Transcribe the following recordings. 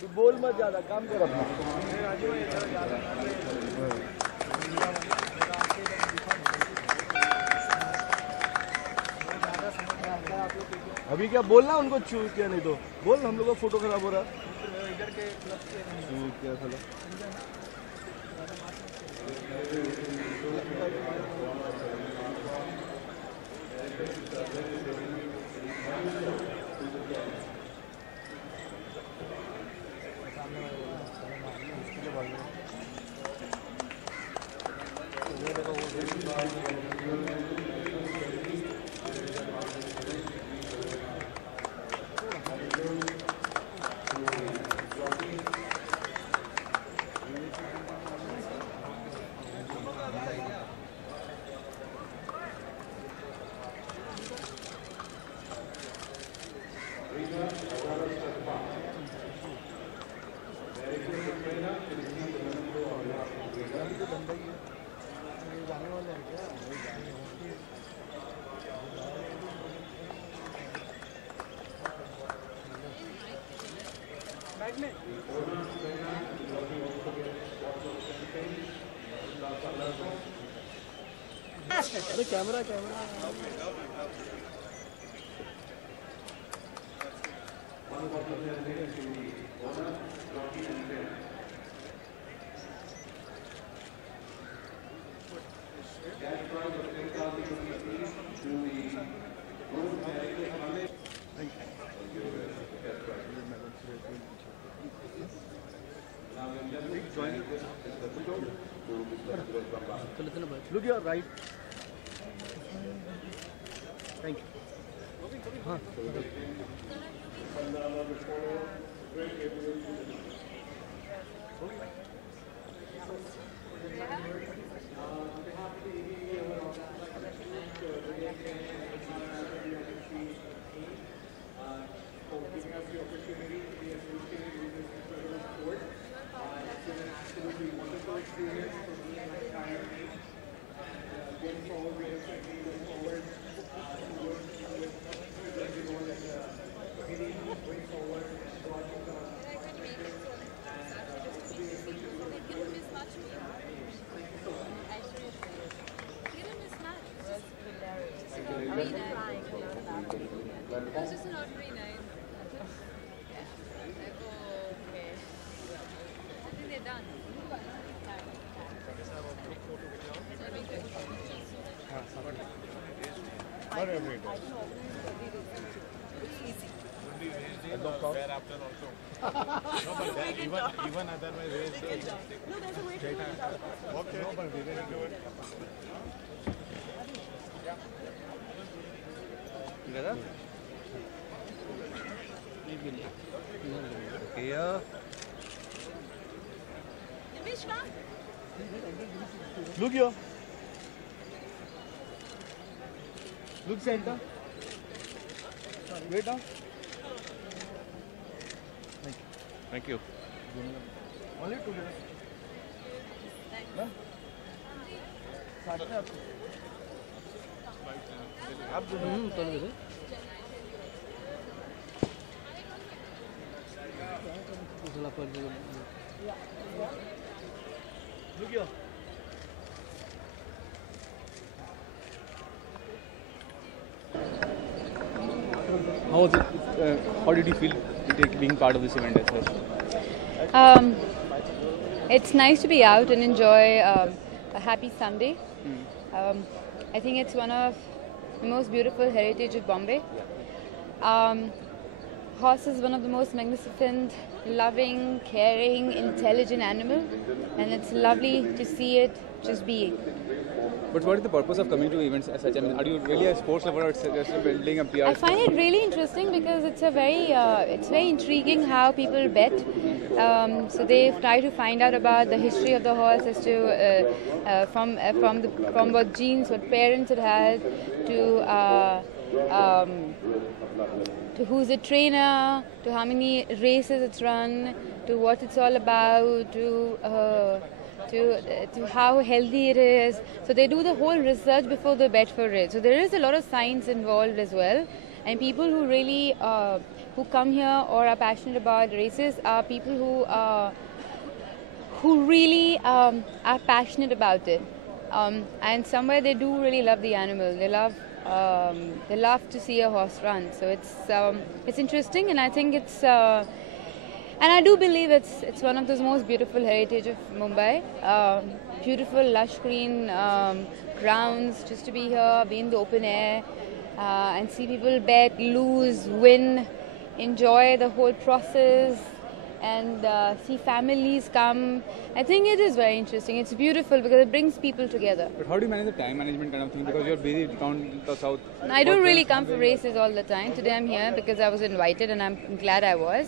बोल मत ज़्यादा, काम कर अपना। अभी क्या बोलना उनको चूज किया, नहीं तो बोल हम लोग का फोटो खराब हो रहा इधर के क्या चलो अरे camera Look your right. Thank you. Even otherwise, no, there's a way to do it. Okay. No, but we didn't do it. Look here. Look center. Wait down. Thank you. Only 2 minutes. साथ में आप चलो इधर दूसरा पर Look here. How was it? How did you feel being part of this event as well? It's nice to be out and enjoy a happy Sunday. I think it's one of the most beautiful heritage of Bombay. Horse is one of the most magnificent, loving, caring, intelligent animal, and it's lovely to see it just being. But what is the purpose of coming to events as such? I mean, are you really a sports lover or just building a PR? I find it really interesting because it's very intriguing how people bet. So they try to find out about the history of the horse as to from what genes, what parents it had, to who's the trainer, to how many races it's run, to what it's all about, to how healthy it is. So they do the whole research before they bet for it. So there is a lot of science involved as well, and people who really who come here or are passionate about races are people who really are passionate about it, and somewhere they do really love the animal. They love to see a horse run. So it's interesting, and I think and I do believe it's one of those most beautiful heritage of Mumbai. Beautiful lush green grounds, just to be here, be in the open air, and see people bet, lose, win, enjoy the whole process, and see families come. I think it is very interesting. It's beautiful because it brings people together. But how do you manage the time management kind of thing? Because you're busy down the south. I don't really come for races all the time. Today I'm here because I was invited, and I'm glad I was.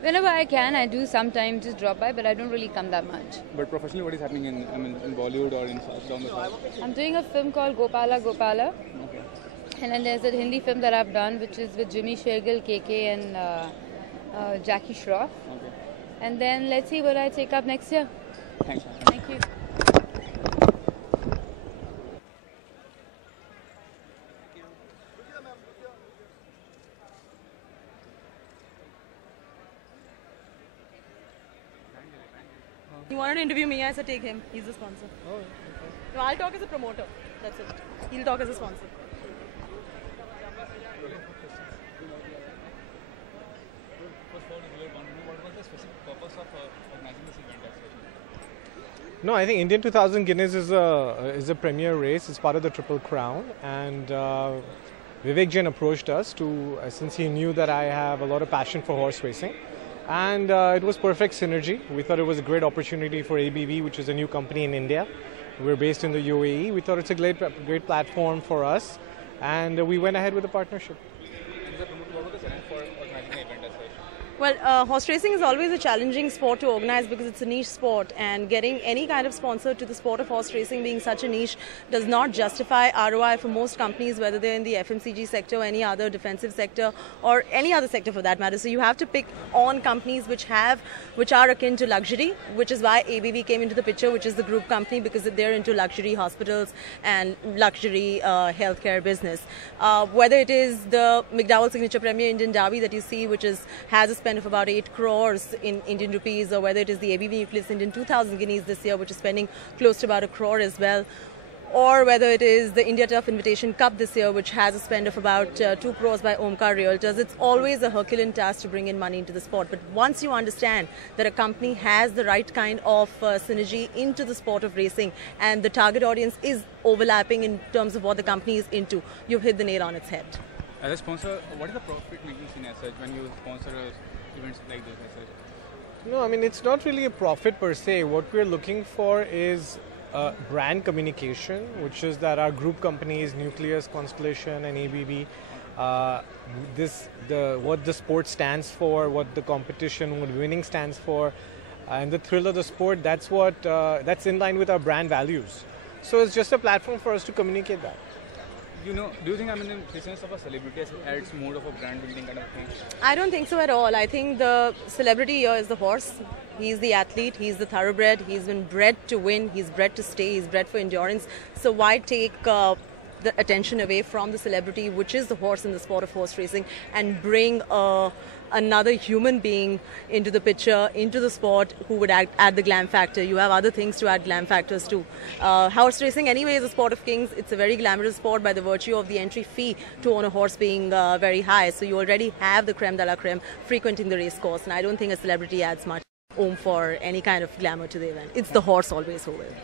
Whenever I can, I do sometimes just drop by, but I don't really come that much. But professionally, what is happening in Bollywood or in down the south? I'm doing a film called Gopala Gopala. Okay. And then there's a Hindi film that I've done, which is with Jimmy Shergill, KK, and Jackie Shroff. Okay. And then let's see what I take up next year. Thanks. Thank you. He wanted to interview me. I said, take him. He's the sponsor. Oh, okay. No, I'll talk as a promoter. That's it. He'll talk as a sponsor. No, I think Indian 2000 Guineas is a premier race. It's part of the Triple Crown, and Vivek Jain approached us since he knew that I have a lot of passion for horse racing, and it was perfect synergy. We thought it was a great opportunity for ABV, which is a new company in India. We're based in the UAE. We thought it's a great platform for us, and we went ahead with the partnership. Well, horse racing is always a challenging sport to organize because it's a niche sport, and getting any kind of sponsor to the sport of horse racing being such a niche does not justify ROI for most companies, whether they're in the FMCG sector or any other defensive sector or any other sector for that matter. So you have to pick on companies which are akin to luxury, which is why ABV came into the picture, which is the group company, because they're into luxury hospitals and luxury healthcare business. Whether it is the McDowell Signature Premier Indian Derby that you see, which has a spend of about 8 crores in Indian rupees, or whether it is the ABV Nucleus Indian 2000 Guineas this year, which is spending close to about 1 crore as well, or whether it is the India Turf Invitation Cup this year, which has a spend of about 2 crores by Omkar Realtors. It's always a Herculean task to bring in money into the sport. But once you understand that a company has the right kind of synergy into the sport of racing, and the target audience is overlapping in terms of what the company is into, you've hit the nail on its head. As a sponsor, what is the profit making scene as such when you sponsor events like this as such? No, I mean, it's not really a profit per se. What we're looking for is brand communication, which is that our group companies, Nucleus, Constellation, and ABV, what the sport stands for, what the competition, what winning stands for, and the thrill of the sport. That's in line with our brand values. So it's just a platform for us to communicate that. Do you think in the business of a celebrity adds more of a brand building kind of thing? I don't think so at all. I think the celebrity here is the horse. He's the athlete, he's the thoroughbred, he's been bred to win, he's bred to stay, he's bred for endurance. So why take the attention away from the celebrity, which is the horse in the sport of horse racing, and bring another human being into the picture, into the sport, who would add the glam factor. You have other things to add glam factors to. Horse racing anyway is a sport of kings. It's a very glamorous sport by the virtue of the entry fee to own a horse being very high. So you already have the creme de la creme frequenting the race course, and I don't think a celebrity adds much for any kind of glamour to the event. It's the horse always who will.